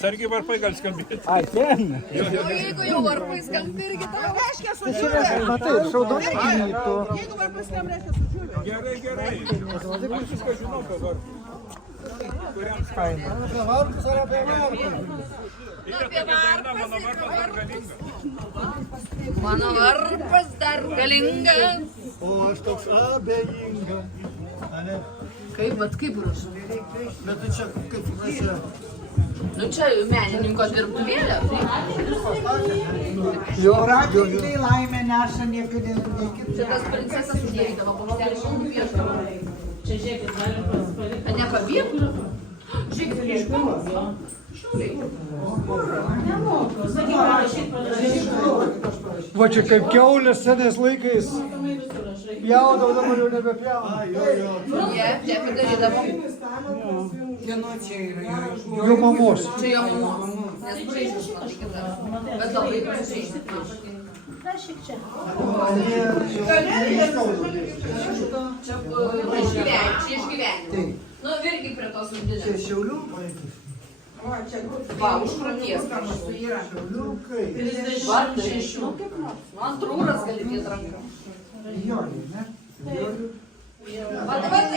Sargi varpai gali skambėti. Ai, ten. O jeigu jau varpai skambė irgi tau reiškia Tai čia reiškia, matai, šaudonai gimytų. Jeigu varpai skambė, reiškia sužiūrė. Gerai, gerai. Aš viską žinau apie varpą. Kuriam Faina. Apie varpas ir apie Mano varpas dar galingas. O aš toks abejingas. Kaip, bet kaip rašau? Bet tu čia kaip suprasi? Nu čia menininko dirbtuvėlė. Jo, Praktikai laimė neša niekada nekitų. Čia tas princesas uždarydavo, pamatėlį šaunų piešdavo. Čia žiūrėkit, galim pasipalikti. A nekabėtų? Žiūrėkit, ieškau. Nemoku, sakyk, parašyt, parašyt. va čia kaip keulės senais laikais. Pjaudavo, dabar jau nebepjaudavo. Jie, taip darydavo. Jo mamos. Čia jo mamos. Nes braižas man kita. Bet labai braižas. Čia išgyventi. Nu, irgi prie tos undinės. Šiaulių? Va, už krūties kažkas yra. Šiauliukai. Vartai iš jų. Nu, ant rūras gali dėti ranką. Joliai, ne? Va, taip.